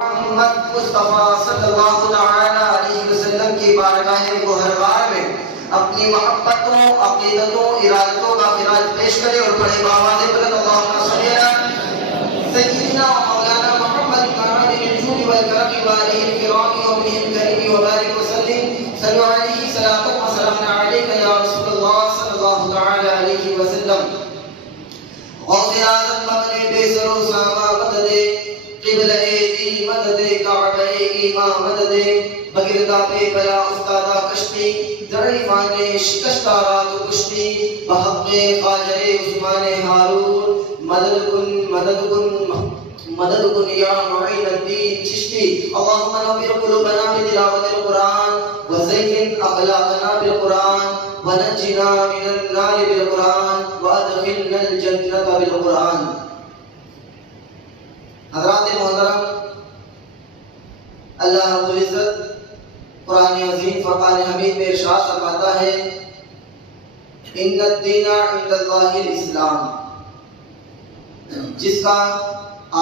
محمد مصطفیٰ صلی اللہ تعالی علیہ وسلم کی بارگاہ گوہربار میں اپنی محبتوں، عقیدتوں، ارادتوں کا خراج پیش کرے اور پڑھے بآواز بلند اللہم صلی علی سیدنا و مولانا محمد معدن الجود والکرم وآلہ الکرام وابنہ الکریم وبارک وسلم صلو علیہ صلاۃ و سلام علیک یا رسول اللہ صلی اللہ تعالی علیہ وسلم۔ غوث اعظم مدد بے سر و ساما مدد قبلہ دی مدد کعبہ ایمان مدد بگردہ پہ بلا استادہ کشتی ضعیفان شکستہ رات و کشتی بحق خواجہ عثمان ہارون مدد کن یا معین الدین چشتی۔ اللہم نور قلوبنا بتلاوت القرآن وزین اخلاقنا بالقرآن ونجنا من النار بالقرآن وادخلنا الجنة بالقرآن۔ حضرات محترم، اللہ رب العزت قرآن عظیم فرقان حمید میں ارشاد فرماتا ہے ان الدین عند اللہ الاسلام، جس کا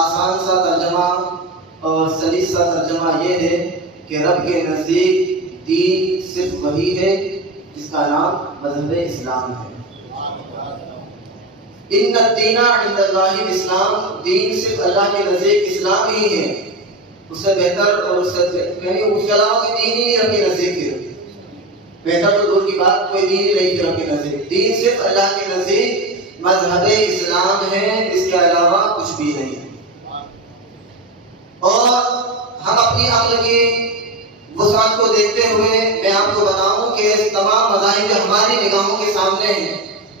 آسان سا ترجمہ اور سلیس سا ترجمہ یہ ہے کہ رب کے نزدیک دین صرف وہی ہے جس کا نام مذہب اسلام ہے۔ ان الدین عند اللہ الاسلام، دین صرف اللہ کے نزدیک اسلام ہی ہے، اس سے بہتر اور اس کے علاوہ کوئی دین ہی نہیں رب کے نزدیک ہے۔ بہتر تو دور کی بات، کوئی دین ہی نہیں رب کے نزدیک، دین صرف اللہ کے نزدیک مذہب اسلام ہے، اس کے علاوہ کچھ بھی نہیں۔ اور ہم اپنی عقل کی وسعت کو دیکھتے ہوئے میں آپ کو بتاؤں کہ تمام مذاہب جو ہماری نگاہوں کے سامنے ہیں،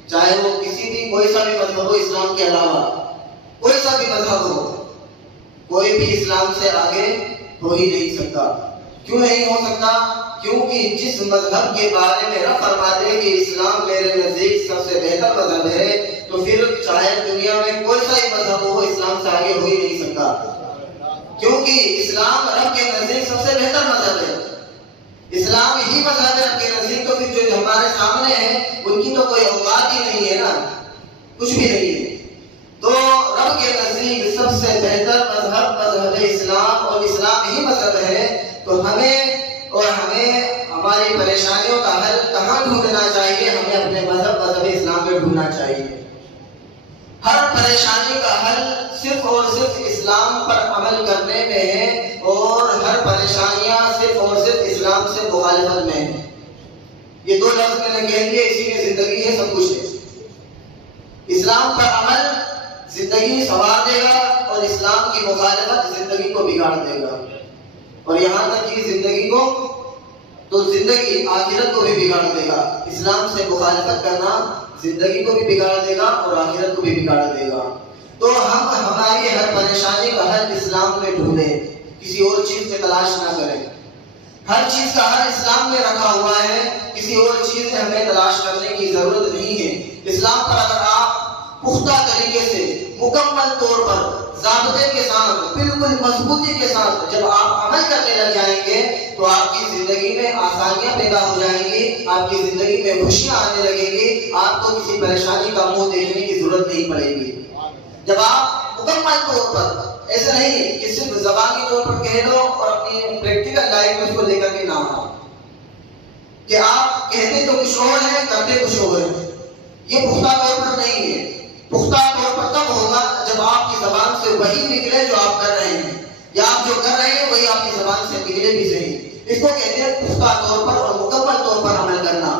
چاہے وہ کسی بھی کوئی سا بھی مذہب ہو اسلام کے علاوہ، کوئی سا بھی مذہب ہو، کوئی بھی اسلام سے آگے ہو ہی نہیں سکتا۔ کیوں نہیں ہو سکتا؟ کیونکہ جس مذہب کے بارے میں رب فرما دے کہ اسلام میرے نزدیک سب سے بہتر مذہب ہے، تو پھر چاہے دنیا میں کوئی سا ہی مذہب ہو اسلام سے آگے ہو ہی نہیں سکتا، کیونکہ اسلام رب کے نزدیک سب سے بہتر مذہب ہے۔ اسلام ہی مذہب ہے رب کے نزدیک، تو پھر جو ہمارے سامنے ہیں ان کی تو کوئی اوقات ہی نہیں ہے نا، کچھ بھی نہیں ہے۔ تو رب کے نزدیک سب سے بہتر مذہب مذہب اسلام، اور اسلام ہی مذہب ہے، تو ہمیں ہماری پریشانیوں کا حل کہاں ڈھونڈنا چاہیے؟ ہمیں اپنے مذہب اسلام میں ڈھونڈنا چاہیے۔ ہر پریشانی کا حل صرف اور صرف اسلام پر عمل کرنے میں ہے، اور ہر پریشانیاں صرف اور صرف اسلام سے مخالفت میں ہیں۔ یہ دو لفظ میں نے کہہ دیا، اسی میں زندگی ہے، سب کچھ ہے۔ اسلام پر عمل زندگی سنوار دے گا، اور اسلام کی مخالفت زندگی کو بگاڑ دے گا، اور یہاں تک کہ زندگی آخرت کو بھی بگاڑ دے گا۔ اسلام سے مخالفت کرنا زندگی کو بھی بگاڑ دے گا اور آخرت کو بھی بگاڑ دے گا۔ تو ہم ہماری ہر پریشانی کا حل اسلام میں ڈھونڈیں، کسی اور چیز میں تلاش نہ کریں۔ ہر چیز کا حل اسلام میں رکھا ہوا ہے، کسی اور چیز میں ہمیں تلاش کرنے کی ضرورت نہیں ہے۔ اسلام پر اگر آپ پختہ طریقے سے، مکمل طور پر، ضابطے کے ساتھ، بالکل مضبوطی کے ساتھ جب آپ عمل کرنے لگ جائیں گے، تو آپ کی زندگی میں آسانیاں پیدا ہو جائیں گی، آپ کی زندگی میں خوشیاں آنے لگیں گی، آپ کو کسی پریشانی کا منہ دیکھنے کی ضرورت نہیں پڑے گی۔ جب آپ مکمل طور پر، ایسا نہیں کہ صرف زبانی طور پر کہہ لو اور اپنی پریکٹیکل لائف میں اس کو لے کر کے نہ آؤ، کہ آپ کہتے تو کچھ اور ہیں، کرتے کچھ اور ہیں، یہ پختہ طور پر نہیں ہے۔ پختہ طور پر تب ہوگا جب آپ کی زبان سے وہی نکلے جو آپ کر رہے ہیں، یا آپ جو کر رہے ہیں وہی آپ کی زبان سے نکلے بھی صحیح۔ اس کو کہتے ہیں پختہ طور پر اور مکمل طور پر عمل کرنا۔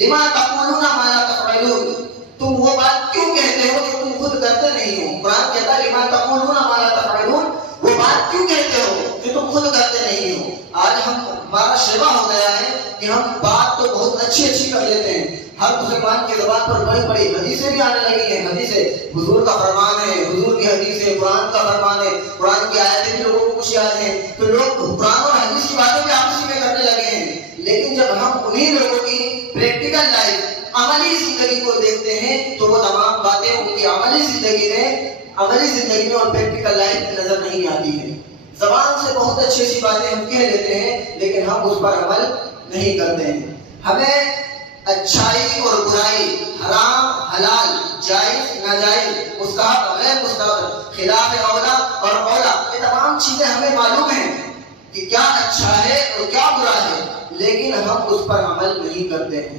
لما تقولون ما لا تفعلون، تم وہ بات کیوں کہتے ہو جو تم خود کرتے نہیں ہو؟ قرآن کہتا ہے لما تقولون ما لا تفعلون، وہ بات کیوں کہتے ہو جو تم خود کرتے نہیں ہو؟ آج ہمارا شیوا ہو گیا ہے کہ ہم بات تو بہت اچھی کر لیتے ہیں، ہر مسلمان کی زبان پر بڑی بڑی حدیثیں بھی آنے لگی ہیں، حدیثیں حضور کا فرمان ہے، حضور کی حدیث ہے، قرآن کا فرمان ہے، قرآن کی آیتیں بھی لوگوں کو کچھ یاد ہیں، تو لوگ قرآن اور حدیث کی باتیں بھی آپس میں کرنے لگے ہیں۔ لیکن جب ہم انہیں لوگوں کی پریکٹیکل لائف، عملی زندگی کو دیکھتے ہیں، تو وہ تمام باتیں ان کی عملی زندگی میں اور پریکٹیکل لائف میں نظر نہیں آتی ہیں۔ زبان سے بہت اچھی باتیں ہم کہہ لیتے ہیں، لیکن ہم اس پر عمل نہیں کرتے ہیں۔ ہمیں اچھائی اور برائی، حرام حلال، جائز ناجائز، مستحب غیر مستحب، خلاف اولا اور اولا، یہ تمام چیزیں ہمیں معلوم ہیں کہ کیا اچھا ہے اور کیا برا ہے، لیکن ہم اس پر عمل نہیں کرتے ہیں۔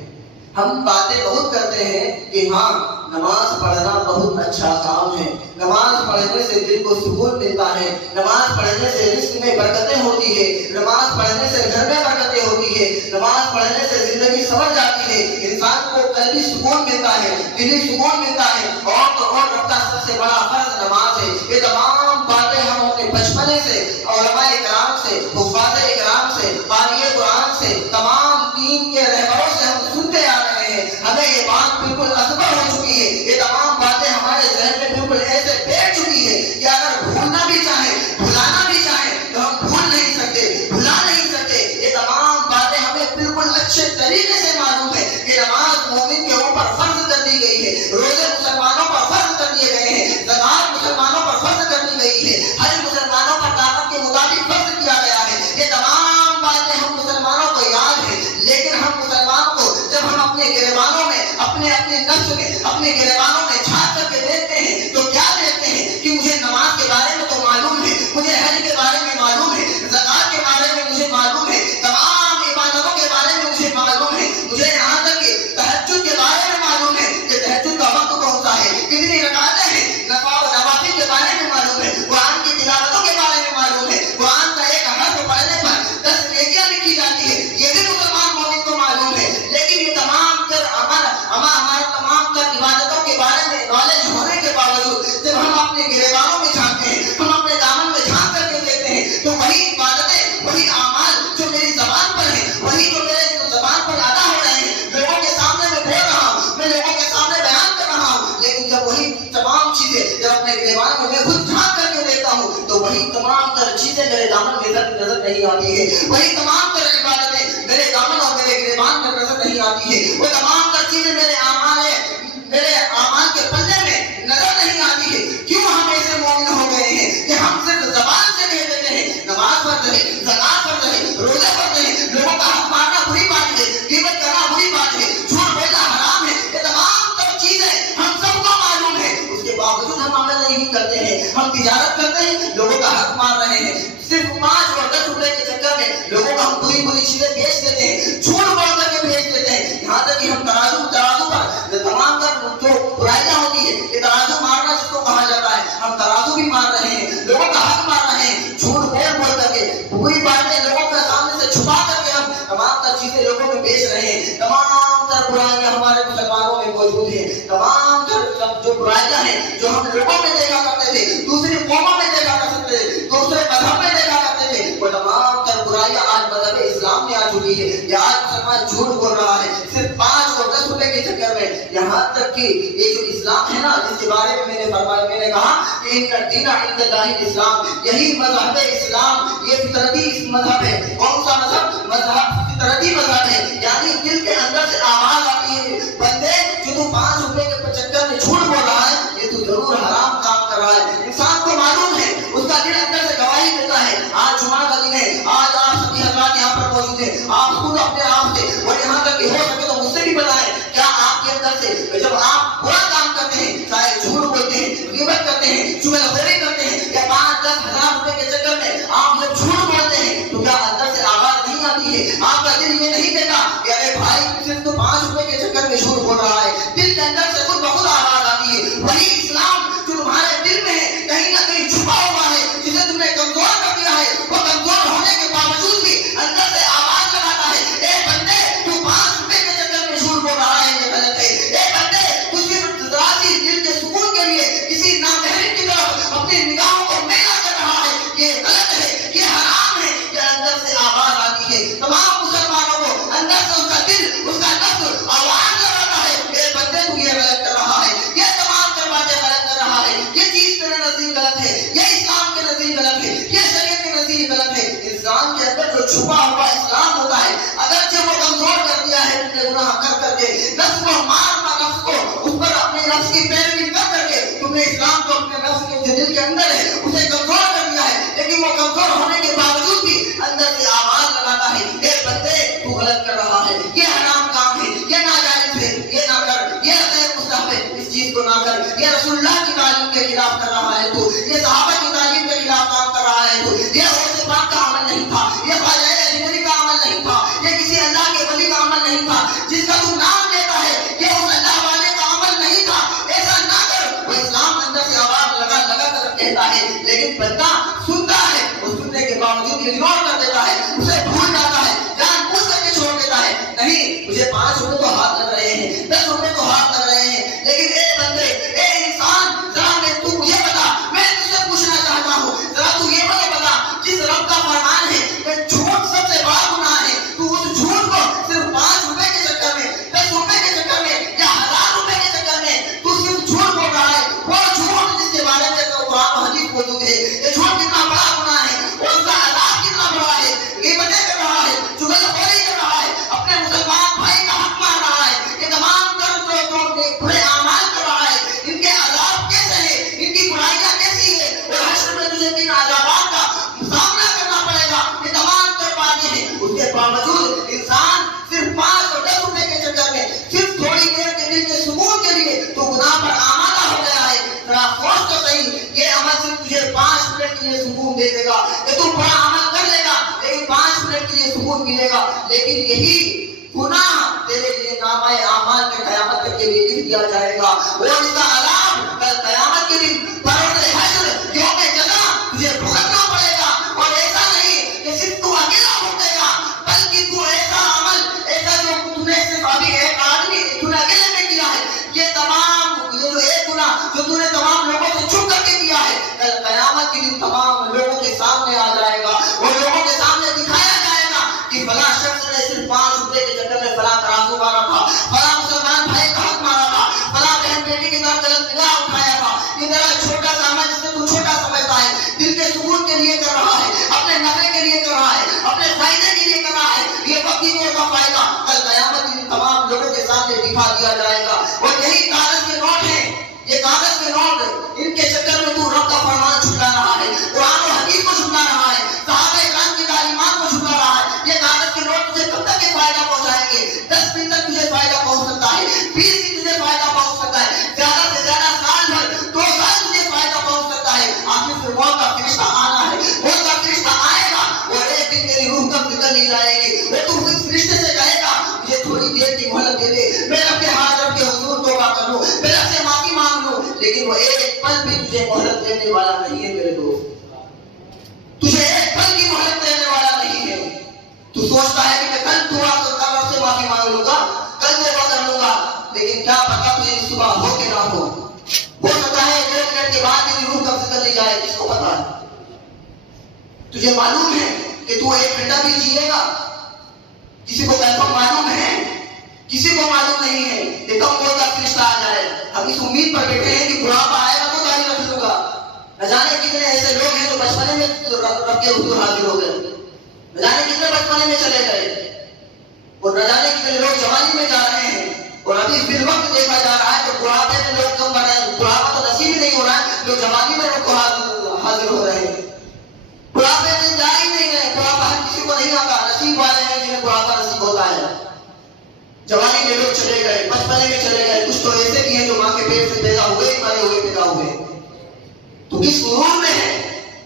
ہم باتیں بہت کرتے ہیں کہ ہاں نماز پڑھنا بہت اچھا کام ہے، نماز پڑھنے سے دل کو سکون ملتا ہے، نماز پڑھنے سے رزق میں برکتیں ہوتی ہے، نماز پڑھنے سے گھر میں برکتیں ہوتی ہے، نماز پڑھنے سے زندگی سمجھ جاتی ہے، انسان کو قلبی سکون ملتا ہے، دلی سکون ملتا ہے، اور تو اور رب کا سب سے بڑا فرض نماز ہے۔ یہ تمام باتیں ہم اپنے بچپنے سے علماء کرام سے، حفاظ کرام سے، قاری قرآن سے، تمام دین کے رہبروں سے ہم سنتے آ رہے ہیں۔ ہمیں یہ بات بالکل اثر ہو چکی ہے، یہ تمام باتیں ہمارے ذہن میں بالکل ایسے بیٹھ چکی ہے کہ اگر بھولنا بھی چاہیں، بھلانا بھی چاہیں تو ہم بھول نہیں سکتے، بھلا نہیں سکتے۔ یہ تمام باتیں ہمیں بالکل اچھے طریقے سے معلوم ہے کہ نماز مومن کے اوپر فرض کر دی گئی ہے، روزے مسلمانوں پر فرض کر دیے گئے ہیں، زکات مسلمانوں پر فرض کر دی گئی ہے، حج مسلمانوں پر طاقت کے مطابق فرض کیا گیا ہے۔ یہ تمام باتیں ہم مسلمانوں کو یاد ہے، لیکن ہم مسلمان کو جب ہم اپنے گریبانوں میں، اپنے نفس میں، اپنے گریبانوں میں جھانک کر کے دیکھتے ہیں تو کیا دیکھتے ہیں کہ مجھے نماز کے بارے میں تو معلوم ہے، مجھے حج کے بارے میں معلوم ہے، زکات کے بارے میں مجھے معلوم ہے، تمام عبادتوں کے بارے میں مجھے معلوم ہے، مجھے یہاں تک کہ تہجد کے بارے میں معلوم ہے کہ تہجد کا وقت کون سا ہے، کتنی رکعتیں ہیں، نوافل کے بارے میں معلوم ہے، قرآن کی تلاوتوں کے بارے میں معلوم ہے، قرآن کا ایک حرف پڑھنے پر 10 نیکیاں لکھی جاتی ہے، یہ بھی مسلمان مومن کو معلوم ہے۔ لیکن یہ تمام تر عمل، ہمارے تمام تر عبادتوں کے بارے میں نالج ہونے کے باوجود جب ہم اپنے گریبانوں میں جھانکتے ہیں، ہم اپنے دامن میں جھانک کر کے دیکھتے ہیں تو وہی عبادتیں، وہی اعمال جو میری زبان پر ہیں، وہی جو میرے زبان پر ادا ہو رہے ہیں، لوگوں کے سامنے میں بول رہا ہوں، میں لوگوں کے سامنے بیان کر رہا ہوں، لیکن جب وہی تمام چیزیں جب اپنے گریبان میں خود جھانک کر کے دیکھتا ہوں تو وہی تمام تر چیزیں میرے دامن میں نظر نہیں آتی ہے، وہی تمام تر عبادتیں میرے دامن اور میرے گریبان میں نظر نہیں آتی ہے، وہ تمام تر چیزیں میرے اعمال کے پلے میں نظر نہیں آتی ہے۔ کیوں ہم ایسے مومن ہو گئے ہیں کہ ہم صرف زبان سے کہہ دیتے ہیں نماز پڑھتے ہیں، زکات پڑھتے ہیں، روزے پڑھتے ہیں، لوگوں کا حق مارنا بری بات ہے، غیبت کرنا بری بات ہے، جھوٹ بولنا حرام ہے، یہ تمام تر چیزیں ہم سب کو معلوم ہے، اس کے باوجود ہم عمل نہیں کرتے ہیں۔ ہم تجارت کرتے ہیں، لوگوں کا حق مار رہے ہیں، صرف 5 اور 10 روپے کے چکر میں لوگوں کو ہم بری چیزیں بیچ دیتے ہیں، جھوٹ بول کر کے بیچ دیتے ہیں، یہاں تک کہ ہم ترازو پر تمام تر جو برائیاں ہوتی ہے، یہ ترازو مارنا جس کو کہا جاتا ہے، ہم ترازو بھی مار رہے ہیں، لوگوں کا حق مار رہے ہیں، جھوٹ بول کر کے بری باتیں لوگوں کے سامنے سے چھپا کر کے ہم تمام تر چیزیں لوگوں میں بیچ رہے ہیں، تمام تر برائیاں ہمارے مسلمانوں میں موجود ہیں، تمام تر جو برائیاں ہیں جو ہم لوگوں میں دیکھا کرتے تھے، دوسری قوموں میں دیکھا کرتے تھے، دوسرے مذہب میں دیکھا کرتے تھے، وہ تمام تر برائیاں آج مذہب اسلام میں آ چکی ہے۔ یہ آج مسلمان جھوٹ بول رہا ہے صرف 5 اور 10 روپے کے چکر میں، یہاں تک کہ یہ جو اسلام ہے نا، جس کے بارے میں میں نے کہا کہ ان کا دین عند اللہ اسلام، یہی مذہب اسلام، یہ فطرتی مذہب ہے۔ کون سا مذہب؟ فطرتی مذہب ہے، یعنی دل کے اندر سے آواز آتی ہے بندے جو تو 5 روپے کے چکر میں جھوٹ بول رہا ہے، یہ تو ضرور حرام کام کر رہا ہے۔ انسان کو معلوم ہے، اس کا دل اندر سے گواہی دیتا ہے۔ آج جمعہ کا دن ہے، آج آپ سبھی حضرات یہاں پر موجود ہیں، آپ خود اپنے آپ سے اور یہاں تک کہ ہو سکے تو مجھ سے بھی بتائیں، کیا آپ کے اندر سے جب آپ برا کام کرتے ہیں، چاہے جھوٹ بولتے ہیں، غیبت کرتے ہیں، چغلخوری کرتے ہیں، یا 5-10 ہزار روپے کے چکر میں آپ جب جھوٹ بولتے ہیں تو کیا اندر سے آواز نہیں آتی ہے؟ آپ کا دل یہ نہیں کہتا کہ ارے بھائی صرف تو 5 روپے کے چکر میں جھوٹ بول رہا ہے؟ دل کے اندر سے خود بخود آواز آتی ہے۔ وہی اسلام جو تمہارے دل میں ہے، کہیں نہ کہیں چھپا ہوا ہے، جسے تم نے کمزور کر دیا ہے، وہ کمزور ہونے کے باوجود بھی اندر سے آواز لگاتا ہے، اے بندے تو 5 روپے کے چکر میں جھوٹ بول رہا ہے، یہ غلط ہے۔ اے بندے تو صرف ذاتی دل کے سکون کے لیے کسی نامحرم کی طرف اپنی نگاہوں کو میلا کر رہا ہے، یہ غلط ہے، یہ حرام ہے، یہ اندر سے آواز آتی ہے۔ تمام مسلمانوں کو اندر سے اس کا دل، اس کا نفس آواز لگاتا ہے، اے بندے تو یہ غلط کر رہا ہے، یہ تمام دروازے غلط کر رہا ہے، یہ چیز تیرے نزدیک غلط ہے، یہ اسلام کے نزدیک غلط ہے، یہ شریعت کے نزدیک غلط ہے۔ انسان کے اندر جو چھپا ہوا اسلام ہوتا ہے، اگرچہ وہ کمزور کر دیا ہے تم نے گناہ کر کے، نفس کو مارنا، نفس کو اس پر اپنے نفس کی پیروی کر کے تم نے اسلام کو اپنے نفس کے جو دل کے اندر ہے اسے کمزور کر دیا ہے، لیکن وہ کمزور ہونے کے باوجود بھی اندر سے آواز لگاتا ہے، اے بندے تو غلط کر رہا ہے، یہ حرام کام ہے، یہ رسول اللہ کی تعلیم کے خلاف کر رہا ہے تو، یہ صحابہ کی تعلیم کے خلاف کام کر رہا ہے تو، یہ غوث پاک کا عمل نہیں تھا، یہ خواجہ اجمیری کا عمل نہیں تھا، یہ کسی اللہ کے ولی کا عمل نہیں تھا، جس کا تو نام لیتا ہے یہ اس اللہ والے کا عمل نہیں تھا، ایسا نہ کر۔ وہ اسلام اندر سے آواز لگا لگا کر کہتا ہے، لیکن بندہ سنتا ہے، وہ سننے کے باوجود اگنور کر دیتا ہے، اسے بھول جاتا ہے، جان بوجھ کر کے چھوڑ دیتا ہے۔ نہیں، مجھے 5 روپے تو ہاتھ لگ رہے ہیں، 10 روپے تو ہاتھ لگ رہے ہیں، لیکن اے بندے، اے انسان، ذرا تو مجھے بتا، میں تجھ سے پوچھنا چاہتا ہوں، ذرا تو یہ مجھے بتا، جس رب کا فرمان ہے کہ جھوٹ سب سے بڑا گناہ ہے، تو اس جھوٹ کو صرف 5 روپے کے چکر میں، 10 روپے کے چکر میں یا 1000 روپے کے چکر میں تو صرف جھوٹ بول رہا ہے، وہ جھوٹ جس کے بارے میں قرآن و حدیث موجود ہے، یہ جھوٹ کتنا بڑا گناہ ہے اور اس کا عذاب کتنا بڑا ہے، غیبتیں کر رہا ہے، چغلخوری کر رہا ہے، اپنے مسلمان بھائی کا حق مار رہا ہے، یہ تمام برے اعمال کر رہا ہے، ان کے عذاب کیسے ہیں، ان کی برائیاں کیسی ہے، اور حشر میں تجھے ان عذابات کا سامنا کرنا پڑے گا، یہ تمام کر پاتے ہیں، اس کے باوجود انسان صرف 5 اور 10 روپے کے چکر میں، صرف تھوڑی دیر کے دل کے سکون کے لیے تو گناہ پر آمادہ ہو گیا ہے۔ ذرا سوچ تو صحیح، یہ عمل صرف تجھے 5 منٹ کے لیے سکون دے دے گا، کہ تو بڑا عمل کر لے گا لیکن 5 منٹ کے لیے سکون ملے گا، لیکن یہی گناہ تیرے لیے نامہ اعمال کے قیامت تک کے لیے لکھ دیا جائے گا، اور اس کا عذاب کل قیامت کے دن بروز حشر یوم جزا تجھے بھگتنا پڑے گا۔ اور ایسا نہیں کہ صرف تو اکیلا بھگتے گا، بلکہ تو ایسا عمل، ایسا جو تم نے صرف ابھی ایک آدمی تو نے اکیلے میں کیا ہے، یہ تمام یہ جو ایک گناہ جو تو نے تمام لوگوں سے چھپ کر کے کیا ہے، کل قیامت کے دن تمام لوگوں کے سامنے آ جائے گا اور لوگوں کے سامنے دکھایا جائے گا کہ فلاں شخص نے صرف 5 روپے کے چکر میں فلاں ترازو مارا تھا، فلاں مسلمان بھائی کا حق مارا تھا، فلاں بہن بیٹی کی طرف غلط نگاہ اٹھایا تھا، یہ میرا چھوٹا سا عمل جس میں تو چھوٹا سمجھتا ہے، دل کے سکون کے لیے کر رہا ہے، اپنے نفع کے لیے کر رہا ہے، اپنے فائدے کے لیے کر رہا ہے، یہ وقتی دور کا فائدہ کل قیامت کے دن تمام لوگوں کے سامنے دکھا دیا جائے گا۔ اور یہی کاغذ کے نوٹ ہیں، یہ کاغذ کے نوٹ، ان کے چکر میں تو رب کا فرمان چھٹا رہا ہے، قرآن و حدیث کو چھٹا رہا ہے، صحابہ کرام کی تعلیمات کو چھٹا رہا ہے، یہ کاغذ کے نوٹ تجھے کب تک یہ فائدہ پہنچائیں گے؟ 10 دن تک تجھے فائدہ پہنچ سکتا ہے، 20 دن تجھے فائدہ پہنچ سکتا ہے، زیادہ سے زیادہ سال بھر 2 سال تجھے فائدہ پہنچ سکتا ہے۔ آخر پھر موت کا فرشتہ آنا ہے، موت کا فرشتہ آئے گا اور ایک دن تیری روح کب نکل نہیں جائے گی، وہ تو اس فرشتے سے کہے گا مجھے تھوڑی دیر کی مہلت دے دے، میں رب کے حاضر کے حضور توبہ کر لوں، میں رب سے معافی مانگ لوں، لیکن وہ ایک پل بھی تجھے مہلت دینے والا نہیں ہے میرے دوست، تجھے ایک پل کی مہلت دینے والا نہیں ہے۔ تو سوچتا ہے کہ میں کل دعا کر رب سے معافی مانگ لوں گا، کل توبہ کر لوں گا، لیکن کیا پتا تجھے اس صبح ہو کہ نہ ہو سکتا ہے 1 منٹ کے بعد تیری روح کب سے چلی جائے، کس کو پتا ہے؟ تجھے معلوم ہے کہ تو 1 گھنٹہ بھی جیے گا؟ کسی کو کنفرم معلوم ہے؟ کسی کو معلوم نہیں ہے کہ کب موت کا فرشتہ آ جائے۔ ہم اس امید پر بیٹھے ہیں کہ بڑھاپا آئے گا تو داڑھی رکھ لوں گا۔ نہ جانے کتنے ایسے لوگ ہیں جو بچپنے میں رب کے حضور حاضر ہو گئے، نہ جانے کتنے بچپنے میں چلے گئے، اور نہ جانے کتنے لوگ جوانی میں جا رہے ہیں، اور ابھی فی الوقت دیکھا جا رہا ہے کہ بڑھاپے میں لوگ کم بڑھ رہے ہیں، بڑھاپا تو نصیب نہیں ہو رہا ہے، جو جوانی میں لوگ حاضر ہو رہے ہیں، بڑھاپے میں جا ہی نہیں رہے۔ بڑھاپا ہر کسی کو نہیں آتا، نصیب والے ہیں جنہیں بڑھاپا نصیب ہوتا ہے۔ جوانی میں لوگ چلے گئے، بچپنے میں چلے گئے، کچھ تو ایسے بھی ہیں جو ماں کے پیٹ سے پیدا ہوئے مرے ہوئے پیدا ہوئے۔ تو کس غرور میں ہے،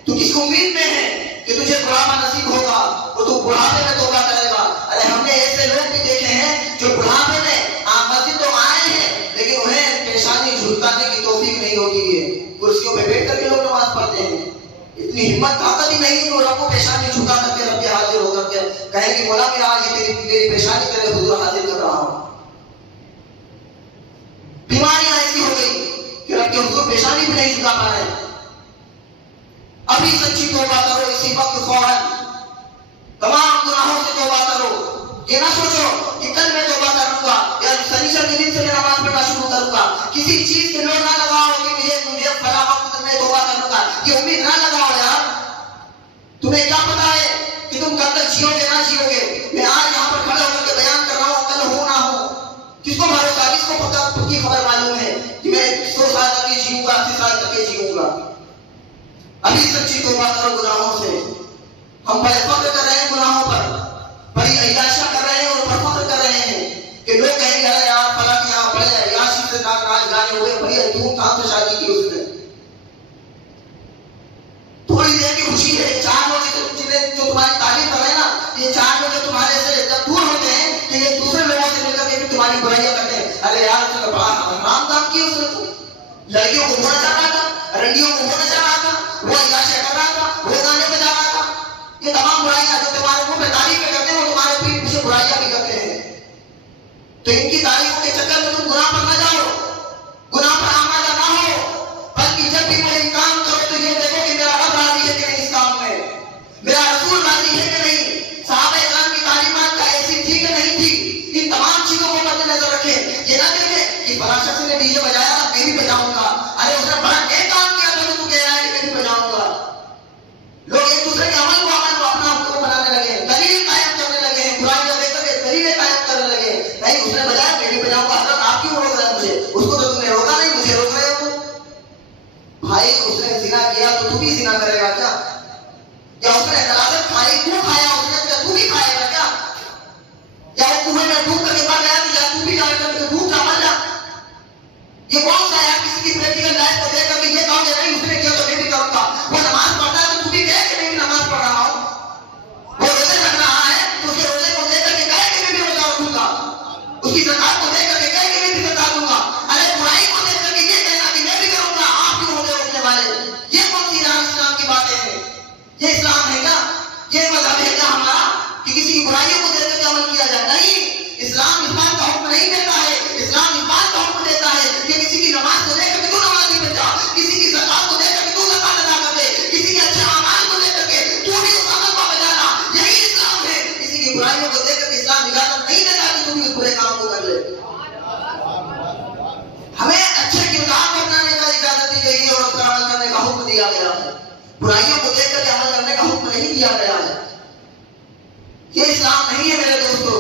تو کس امید میں ہے کہ تجھے بڑھاپا نصیب ہوگا اور تو بڑھاپے میں توبہ کرے گا؟ ارے ہم نے ایسے لوگ بھی دیکھے ہیں جو بڑھاپے میں مسجد تو آئے ہیں لیکن انہیں پیشانی جھکانے کی توفیق نہیں ہوتی ہے، کرسیوں پہ بیٹھ کر کے لوگ نماز پڑھتے ہیں، اتنی ہمت طاقت ہی نہیں کہ رب کو پیشانی جھکا کر کے رب کے حاضر ہو کر کے کہیں کہ مولا میں آج میری پیشانی تیرے حضور حاضر کر رہا ہوں۔ بیماریاں ایسی ہو گئی کہ رب کے حضور پیشانی بھی نہیں جھکا پا رہے۔ ابھی سچی توبہ کرو اسی وقت فوراً، تمام گناہوں سے توبہ کرو، یہ نہ سوچو کہ کل میں توبہ کروں گا یا سنیچر کے دن سے میں نماز پڑھنا شروع کروں گا، کسی چیز کے لوگ نہ لگاؤ کہ مجھے فلاں وقت تک میں توبہ کروں گا، یہ امید نہ لگاؤ یار۔ تمہیں کیا پتا ہے کہ تم کب تک جیو گے نہ جیو گے؟ میں آج یہاں پر کھڑا ہو کر کے بیان کر رہا ہوں، کل ہو نہ ہو، کس کو بھروسہ، کس کو پتا کی خبر معلوم ہے کہ میں 100 سال تک ہی جیوں گا، 80 سال تک ہی جیوں گا۔ ابھی سچی توبہ کرو گناہوں سے۔ ہم بڑے فخر کر رہے ہیں گناہوں پر، بڑی عیاشیاں کر رہے ہیں اور فخر کر رہے ہیں کہ لوگ کہیں گے ارے یار فلاں کے یہاں بڑے عیاشی سے سے ناچ گانے ہوئے, بڑی دھوم دھام سے شادی کی اس نے. تھوڑی دیر کی خوشی ہے. 4 لوگ جو تمہاری تعریف کر رہے ہیں نا, یہ 4 لوگ جو تمہارے سے جب دور ہوتے ہیں کہ یہ دوسرے لوگوں سے مل کر کے تمہاری برائیاں کرتے ہیں. ارے یار چلو بڑا حرام کام کیا اس نے. تو لڑکیوں کو ہونا چاہ رہا تھا, رنڈیوں کو ہونا چاہ رہا تھا, وہ عیاشیاں کر رہا تھا, وہ گانے بجا رہا تھا. یہ تمام برائیاں جو تمہارے منہ پہ تعریفیں کرتے ہیں وہ تمہارے پیٹ پیچھے برائیاں بھی کرتے ہیں. تو ان کی تعریفوں کے چکر میں تم گناہ پر نہ جاؤ, گناہ پر آمادہ نہ ہو, بلکہ جب بھی کوئی کام کرو تو یہ دیکھو کہ میرا رب راضی ہے کہ نہیں اس کام میں, میرا رسول راضی ہے کہ نہیں, صحابہ کرام کی تعلیمات کا ایسی تھی کہ نہیں تھی. ان تمام چیزوں کو مد نظر رکھیں. یہ نہ دیکھیں کہ فلاں شخص نے ڈی جے بجایا میں بھی بجاؤں گا, ارے اس نے بڑا نیک کام کیا تھا تو کہہ رہا ہے کہ میں بھی بجاؤں گا. لوگ ایک دوسرے کے عمل کو اپنا حکم بنانے لگے, دلیل قائم کرنے لگے, برائیاں دیکھ کر کے دلیلیں قائم کرنے لگے. نہیں اس نے بجایا میں بھی بجاؤں گا. حضرت آپ کیوں روک رہے ہیں مجھے, اس کو تو تم نے روکا نہیں, مجھے روک رہے ہو. بھائی اس نے زنا کیا تو تو بھی زنا کرے گا کیا؟ یا اس نے غلاظت کھائی, کیوں کھایا اس نے, کیا تو بھی کھائے گا کیا؟ یا وہ کنویں میں ڈوب کر کے مر گیا تو یا تو بھی جا کر کے ڈوب جا مر جا. یہ کون سا ہے کسی کی پریکٹیکل لائف کو دیکھ کر کے یہ کہو کہ نہیں اس نے کیا تو میں بھی کروں گا. وہ نماز پڑھتا ہے تو تو بھی کہے کہ میں بھی نماز پڑھ رہا ہوں. وہ روزے رکھ رہا ہے تو اس کے روزے کو دیکھ کر کے کہے کہ میں بھی روزہ رکھوں گا. اس کی زکات کو دیکھ کر کے کہے کہ میں بھی زکات دوں گا. ارے برائی کو دیکھ کر کے یہ کہنا کہ میں بھی کروں گا, آپ کیوں ہوتے روکنے والے؟ یہ کون سی اسلام کی باتیں ہیں؟ یہ اسلام ہے کیا؟ یہ مذہب ہے کیا ہمارا کہ کسی کی برائیوں کو دیکھ کر کے عمل کیا جائے؟ نہیں, اسلام اس بات کا حکم نہیں دیتا ہے. اسلام اس بات کا حکم دیتا ہے کہ کسی کی نماز کو دیکھ کر کے تو نمازی بن جا, کسی کی زکات کو دیکھ کر کے تو زکات ادا کر دے, کسی کے اچھے اعمال کو دیکھ کر کے تو بھی اس عمل کو بجانا. یہی اسلام ہے. کسی کی برائیوں کو دیکھ کر کے اسلام اجازت نہیں دیتا کہ تم اس برے کام کو کر لے. ہمیں اچھے کردار کو اپنانے کا اجازت دی گئی ہے اور اس پر عمل کرنے کا حکم دیا گیا ہے. برائیوں کو دیکھ کر کے عمل کرنے کا حکم نہیں دیا گیا ہے. یہ اسلام نہیں ہے میرے دوستو,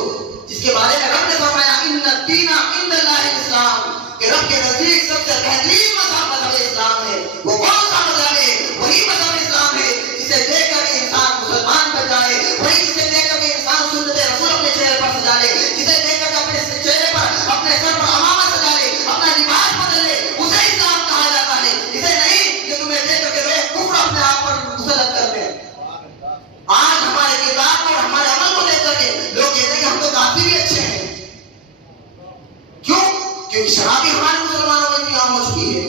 جس کے بارے میں رب نے فرمایا ان الدین عند اللہ الاسلام, کہ رب کے نزدیک سب سے بہترین مذہب اسلام ہے. وہ کون سا مذہب ہے؟ وہی مذہب اسلام ہے جسے دیکھ کر کے انسان مسلمان بن جائے, وہی جسے دیکھ کر کے انسان سنت رسول اپنے چہرے پر سجا لے, جسے دیکھ کر کے اپنے چہرے پر اپنے سر پر امامت سجا لے, اپنا لباس بدل لے, اسے اسلام کہا جاتا ہے. اسے نہیں کہ تمہیں دیکھ کر کے وہ کفر اپنے آپ پر مسلط کر دیں. آج ہمارے کردار کو اور ہمارے عمل کو دیکھ کر کے لوگ کہتے ہیں کہ ہم تو کافی بھی اچھے ہیں. کیوں؟ کیونکہ شرابی ہمارے مسلمانوں میں اتنی عام ہو چکی ہے.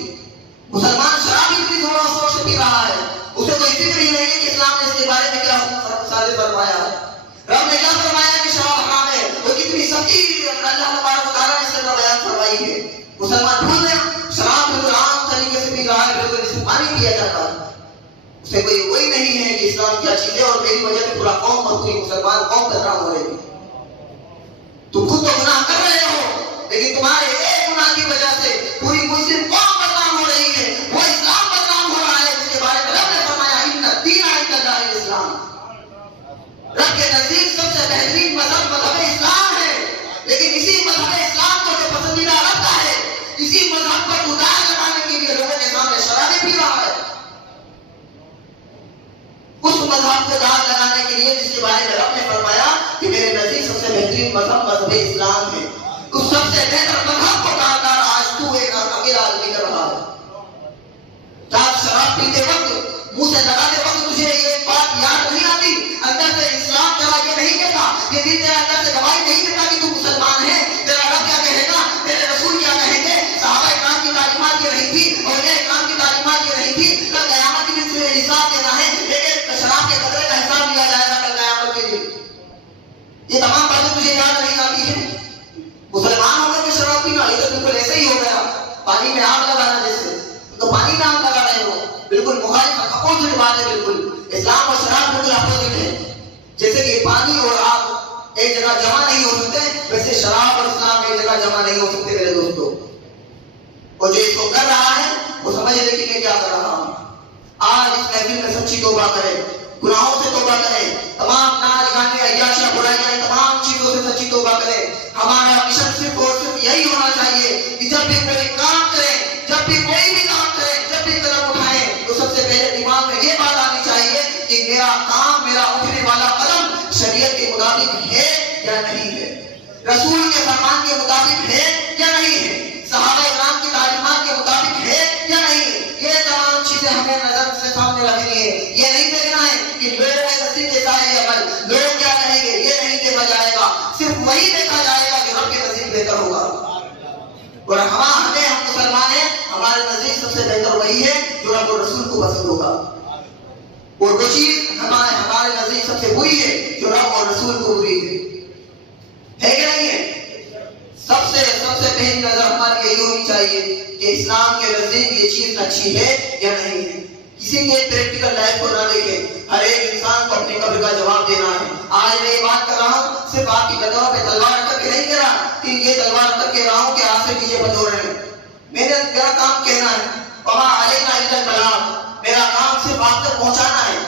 مسلمان شرابی اتنی زور سے پی رہا ہے, اسے کوئی فکر ہی نہیں ہے کہ اسلام نے اس کے بارے میں کیا صادر فرمایا ہے. رب نے کیا فرمایا کہ شراب حرام ہے, وہ کتنی سختی اللہ تبارک و تعالیٰ نے اس کا بیان فرمائی ہے. مسلمان بھول گیا شراب بالکل عام طریقے سے پی رہا ہے, بالکل جس میں پانی پیا جاتا ہے. اسے کوئی وہی نہیں ہے کہ اسلام کیا چیز ہے اور میری وجہ سے پورا قوم اور پوری مسلمان قوم بدنام ہو رہی ہے. تم خود تو گناہ کر رہے ہو, لیکن تمہارے ایک گناہ کی وجہ سے پوری مسلم قوم بدنام ہو رہی ہے. وہ اسلام بدنام ہو رہا ہے جس کے بارے میں رب نے فرمایا ان الدین عند اللہ الاسلام. رب کے نزدیک سب سے بہترین مذہب اسلام ہے. لیکن اسی مذہب اسلام کو جو پسندیدہ رکھتا ہے, اسی مذہب پر دار لگانے کے لیے لوگوں کے سامنے شرابیں پی رہا ہے. اس مذہب کو دار لگانے کے لیے جس کے بارے میں رب نے فرمایا کہ میرے نزدیک سب سے بہترین مذہب اسلام ہے, اس سب سے بہتر مذہب کو دار آج تو ایک اکیلا آدمی کر رہا ہے. آپ شراب پیتے وقت منہ سے لگاتے وقت تجھے ایک بات یاد نہیں آتی, اندر سے اسلام تیرا یہ نہیں کہتا, یہ دل تیرا اندر سے گواہی نہیں دیتا کہ تو مسلمان ہے. تیرا رب کیا کہے گا, تیرے رسول کیا کہیں گے, صحابہ کرام کی تعلیمات یہ نہیں تھی, اولیاء کرام کی تعلیمات یہ نہیں تھی. کل قیامت کے دن حساب دینا ہے, لیکن شراب کے قطرے کا حساب لیا جائے گا کل قیامت کے دن. یہ تمام باتیں تجھے یاد نہیں آتی ہے. مسلمان ہو کر کے شراب پینا یہ تو بالکل ایسے ہی ہو گیا, پانی میں آگ لگانا جیسے. تو پانی میں آگ لگا رہے ہو, بالکل مخالف اپوزٹ بات ہے. بالکل اسلام اور شراب بالکل اپوزٹ ہے. جیسے کہ پانی اور آگ ایک جگہ جمع نہیں ہو سکتے, ویسے شراب اور اسلام ایک جگہ جمع نہیں ہو سکتے میرے دوستوں. اور جو اس کو کر رہا ہے وہ سمجھ لے کہ میں کیا کر رہا ہوں. آج اس محفل میں سچی توبہ کرے, گناہوں سے توبہ کرے, تمام ناچ گانے عیاشیاں برائیاں تمام چیزوں سے سچی توبہ کرے. ہمارا مشن صرف اور صرف یہی ہونا چاہیے کہ جب بھی کوئی کام کریں, جب بھی کوئی بھی کام کریں, جب بھی قدم اٹھائیں تو سب سے پہلے دماغ میں یہ بات آنی چاہیے کہ میرا کام, میرا اٹھنے والا قدم شریعت کے مطابق ہے یا نہیں ہے, رسول کے فرمان کے مطابق ہے یا نہیں ہے, صحابہ اکرام کی تعلیمات کے مطابق ہے یا نہیں، یہ تمام چیزیں ہمیں نظر سے سامنے رکھنی ہے. یہ نہیں دیکھنا ہے کہ لوگ نصیب کے سائے عمل، لوگ کیا کہیں گے، یہ نہیں دیکھا جائے گا. صرف وہی دیکھا جائے گا جو رب کے نزدیک بہتر ہوگا. اور ہم مسلمان ہیں، ہمارے نزدیک سب سے بہتر وہی ہے جو رب اور رسول کو پسند ہوگا. اور وہ چیز ہمارے نزدیک سب سے بری ہے جو رب اور رسول کو بری ہے کہ نہیں ہے؟ سب سے پہلی نظر ہماری یہی ہونی چاہیے کہ اسلام کے نزدیک یہ چیز اچھی ہے یا نہیں ہے. کسی کے پریکٹیکل لائف کو نہ دیکھیں، ہر ایک انسان کو اپنی قبر کا جواب دینا ہے. آج میں یہ بات کر رہا ہوں صرف آپ کی قدموں پہ تلوار رکھ کے نہیں کہہ رہا کہ یہ تلوار رکھ کے رہا ہوں کہ آپ سے پیچھے بند ہو رہے ہیں. میرا کام کہنا ہے، وما علینا الا البلاغ، میرا کام صرف آپ تک پہنچانا ہے.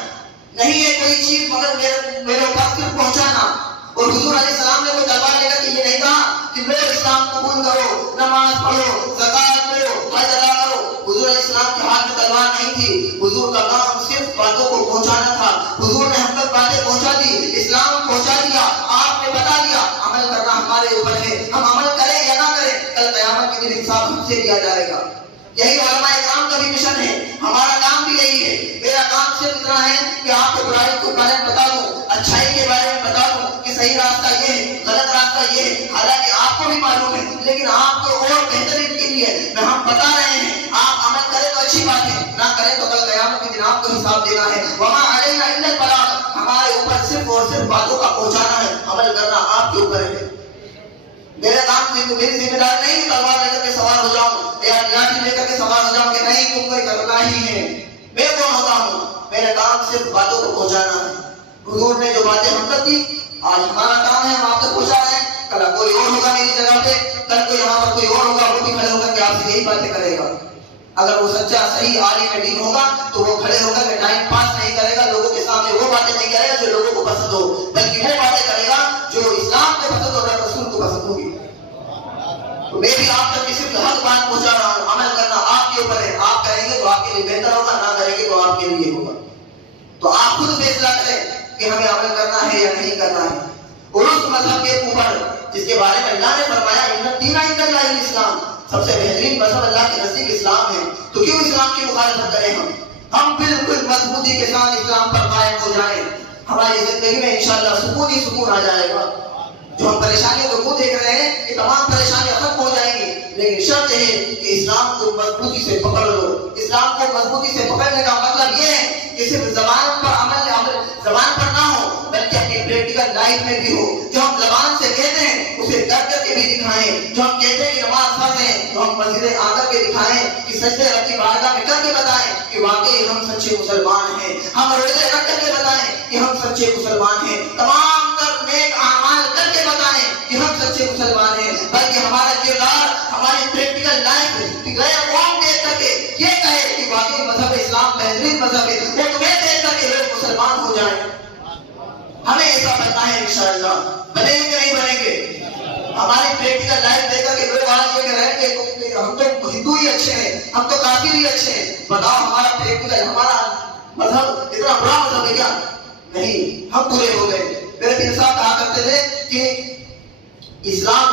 نہیں ہے کوئی چیز مگر میرے پاس صرف پہنچانا. اور حضور علیہ السلام نے کوئی تلوار لے کر کے یہ نہیں کہا کہ لوگ اسلام قبول کرو، نماز پڑھو، زکات دو، حج ادا کرو. حضور علیہ السلام کے ہاتھ میں تلوار نہیں تھی. حضور کا کام صرف باتوں کو پہنچانا تھا. حضور نے ہم تک باتیں پہنچا دی، اسلام پہنچا دیا، آپ نے بتا دیا. عمل کرنا ہمارے اوپر ہے، ہم عمل کریں یا نہ کریں، کل قیامت کے دن حساب ہم سے کیا جائے گا. یہی علماء کرام کا بھی مشن ہے، ہمارا کام بھی یہی ہے. میرا کام صرف اتنا ہے کہ آپ کو برائی کے بارے میں بتا دوں، اچھائی کے بارے میں بتا دوں کہ صحیح راستہ یہ ہے، غلط راستہ یہ ہے. حالانکہ آپ کو بھی معلوم ہے، لیکن آپ کو اور بہترین کے لیے ہم بتا رہے ہیں. آپ عمل کریں تو اچھی بات ہے، نہ کریں تو کل قیامت کے دن آپ کو حساب دینا ہے. وما علینا الا البلاغ، ہمارے اوپر صرف اور صرف باتوں کا پہنچانا ہے، عمل کرنا آپ کے اوپر ہے. میرا کام میری ذمہ داری نہیں کہ تلوار لے کر کے سوار ہو جاؤں یا لاٹھی لے کر کے سوار ہو جاؤں کہ نہیں تم کو کرنا ہی ہے. میں کون ہوتا ہوں؟ میرا کام صرف باتوں کو پہنچانا ہے. حضور نے جو باتیں ہم تک دی، آج ہمارا کام ہے ہم آپ تک پہنچا رہے ہیں. کل کوئی اور ہوگا میری جگہ پہ، کل کوئی یہاں پر کوئی اور ہوگا، وہ بھی کھڑے ہو کر کے آپ سے یہی باتیں کرے گا. اگر وہ سچا صحیح عالم دین ہوگا تو وہ کھڑے ہو کر کے ٹائم پاس نہیں کرے گا، لوگوں کے سامنے وہ باتیں نہیں کرے گا جو لوگوں کو پسند ہو، بلکہ وہ باتیں کرے گا جو اسلام کو پسند ہوگا، رسول کو پسند ہوگی. تو میں بھی آپ تک صرف حق بات پہنچا رہا ہوں. عمل کرنا آپ کے اوپر ہے، آپ کریں گے تو آپ کے لیے بہتر ہوگا، نہ کریں گے تو آپ کے لیے ہوگا. تو آپ خود فیصلہ کریں کہ ہمیں عمل کرنا ہے یا نہیں کرنا ہے. اور اس مذہب کے اوپر جس کے بارے میں اللہ نے فرمایا ان الدین عند اللہ الاسلام، سب سے بہترین مذہب اللہ کے نزدیک اسلام ہے. تو کیوں اسلام کی مخالفت کریں؟ ہم بالکل مضبوطی کے ساتھ اسلام پر قائم ہو جائیں، ہماری زندگی میں انشاءاللہ سکون ہی سکون آ جائے گا. جو ہم پریشانیوں کو دیکھ رہے ہیں کہ تمام پریشانیاں ختم ہو جائیں گی، لیکن شرط ہے کہ اسلام کو مضبوطی سے پکڑ لو. اسلام کو مضبوطی سے پکڑنے کا مطلب یہ ہے کہ صرف زبان پر زبان پر نہ ہو بلکہ اپنی پریکٹیکل لائف میں بھی ہو. جو ہم زبان سے کہتے ہیں اسے کر کر کے بھی دکھائیں. جو ہم کہتے ہیں کہ نماز فرض ہے تو ہم مسجد آ کر کے دکھائیں، کہ سجدے رب کی بارگاہ میں کر کے بتائیں کہ واقعی ہم سچے مسلمان ہیں. ہم روزے رکھ کر کے بتائیں کہ ہم سچے مسلمان ہیں. تمام نیک اعمال کر کے بتائیں کہ ہم سچے مسلمان ہیں. بلکہ ہمارا کردار، ہماری پریکٹیکل لائف غیر قوم دیکھ کر کے یہ کہے کہ واقعی مذہب اسلام بہترین مذہب ہے، وہ تمہیں دیکھ کر کے لوگ مسلمان ہو جائیں. ہمیں ایسا بننا ہے انشاءاللہ. بنیں گے کہ نہیں بنیں گے؟ ہماری پریکٹیکل لائف دیکھ کر کے لوگ آج یہ کہہ رہے ہیں کہ ہم تو ہندو ہی اچھے ہیں، ہم تو کافر ہی اچھے ہیں. بتاؤ ہمارا پریکٹیکل، ہمارا مذہب اتنا بڑا مذہب ہے کیا؟ نہیں، ہم برے ہو گئے. میرے پیر صاحب کہا کرتے تھے کہ اسلام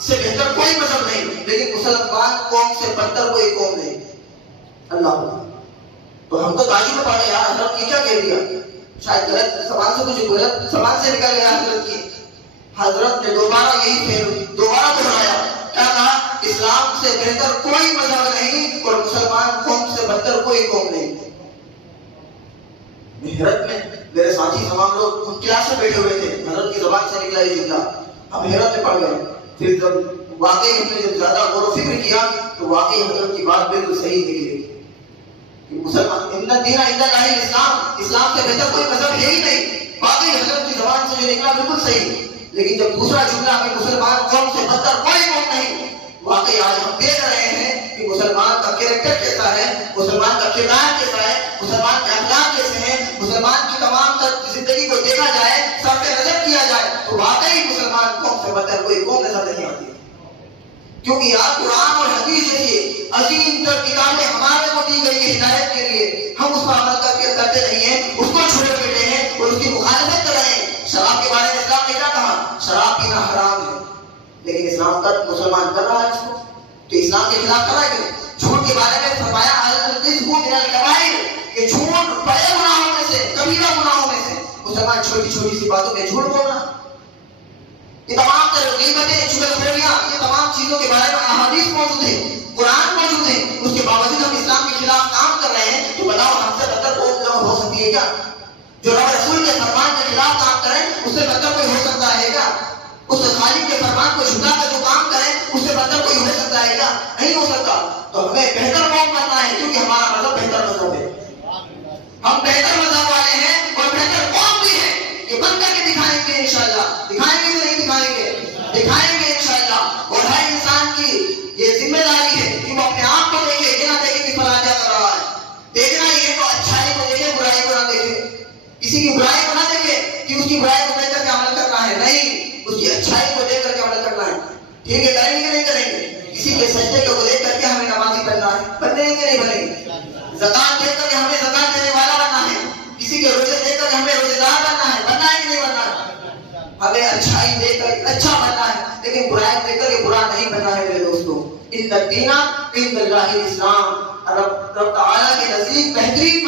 سے بہتر کوئی مذہب نہیں، لیکن مسلمان قوم سے بدتر کوئی قوم نہیں. اللہ، تو ہم تو تاجی میں پڑھے یار، حضرت یہ کیا کہہ دیا؟ شاید غلط زبان سے کچھ غلط زبان سے نکل گیا حضرت کی. حضرت نے دوبارہ دہرایا، کیا کہا؟ اسلام سے بہتر کوئی مذہب نہیں اور مسلمان قوم سے بدتر کوئی قوم نہیں. حیرت میں میرے ساتھی تمام لوگ ہم کلاس میں بیٹھے ہوئے تھے، حضرت کی زبان سے نکلا یہ جملہ، ہم حیرت میں پڑ گئے. پھر جب واقعی ہم نے جب زیادہ غور و فکر کیا تو واقعی حضرت کی بات بالکل صحیح نکلی کہ مسلمان ان الدین عند اللہ الاسلام، اسلام سے بہتر کوئی مذہب ہے ہی نہیں. واقعی حضرت کی زبان سے جو نکلا بالکل صحیح. لیکن جب دوسرا جملہ ہمیں مسلمان قوم سے بدتر کوئی قوم نہیں، واقعی آج ہم دیکھ رہے ہیں کہ مسلمان کا کیریکٹر کیسا ہے، مسلمان کا کردار کیسا ہے، مسلمان کے اخلاق کیسے ہیں. مسلمان کی تمام زندگی کو دیکھا جائے، سب پہ نظر کیا جائے تو واقعی مسلمان قوم سے بدتر کوئی قوم نظر نہیں آتی. کیونکہ یار قرآن اور حدیث جیسی عظیم تر کتابیں ہمارے کو دی گئی ہے ہدایت کے لیے، ہم اس پر عمل کرتے نہیں ہیں، اس کو چھوڑے بیٹھے ہیں اور اس کی مخالفت کر رہے ہیں. شراب کے بارے میں اسلام نے کیا کہا؟ شراب پینا حرام ہے، لیکن اسلام کا مسلمان کر رہا ہے اس کو. تو اسلام کے خلاف کرا ہے. جھوٹ کے بارے میں فرمایا کہ جھوٹ بڑے گناہوں میں سے، کبیرہ گناہوں میں سے. مسلمان چھوٹی چھوٹی سی باتوں میں جھوٹ بولنا، یہ تمام غیبتیں، چغلخوریاں، یہ تمام چیزوں کے بارے میں احادیث موجود ہیں، قرآن موجود ہے. اس کے باوجود ہم اسلام کے خلاف کام کر رہے ہیں. تو بتاؤ ہم سے بدتر کوئی ہو سکتی ہے کیا؟ جو رب رسول کے فرمان کے خلاف کام کریں اس سے بدتر کوئی ہو سکتا ہے کیا؟ اس خالق کے فرمان کو جھٹلا کر جو کام کریں اس سے بدتر کوئی ہو سکتا ہے کیا؟ نہیں ہو سکتا. تو ہمیں بہتر قوم کرنا ہے، کیونکہ ہمارا مذہب بہتر مذہب ہے. ہم بہتر مذہب والے ہیں اور بہتر قوم بھی ہے. یہ بن کر کے دکھائیں گے انشاءاللہ. دکھائیں گے کہ نہیں دکھائیں گے؟ دکھائیں گے انشاءاللہ. اور ہر انسان کی یہ ذمہ داری ہے کہ وہ اپنے آپ کو دیکھے، یہ نہ دیکھے کہ فلاں کیا کر رہا ہے. دیکھنا یہ تو اچھائی کو دیکھے، برائی کو نہ دیکھے. کسی کی برائی کو نہ دیکھے کہ اس کی برائی کو دیکھ کر کے عمل کرنا ہے، نہیں، اس کی اچھائی کو دیکھ کر کے عمل کرنا ہے. ٹھیک ہے، کریں گے نہیں کریں گے؟ کسی کے سجدے کو دیکھ کر کے ہمیں نمازی بننا ہے، بنیں گے نہیں بنیں گے؟ زکات دیکھ کر کے ہمیں زکات دینے والا بننا ہے. کسی کے روزے دیکھ کر کے ہمیں روزے دار بننا ہے، بننا ہے کہ نہیں بننا ہے؟ ہمیں اچھائی دیکھ کر اچھا بننا ہے، لیکن برائی دیکھ کر کے برا نہیں بننا ہے. میرے دوستوں، ان الدین عند اللہ الاسلام، رب تعالیٰ کے نزدیک بہترین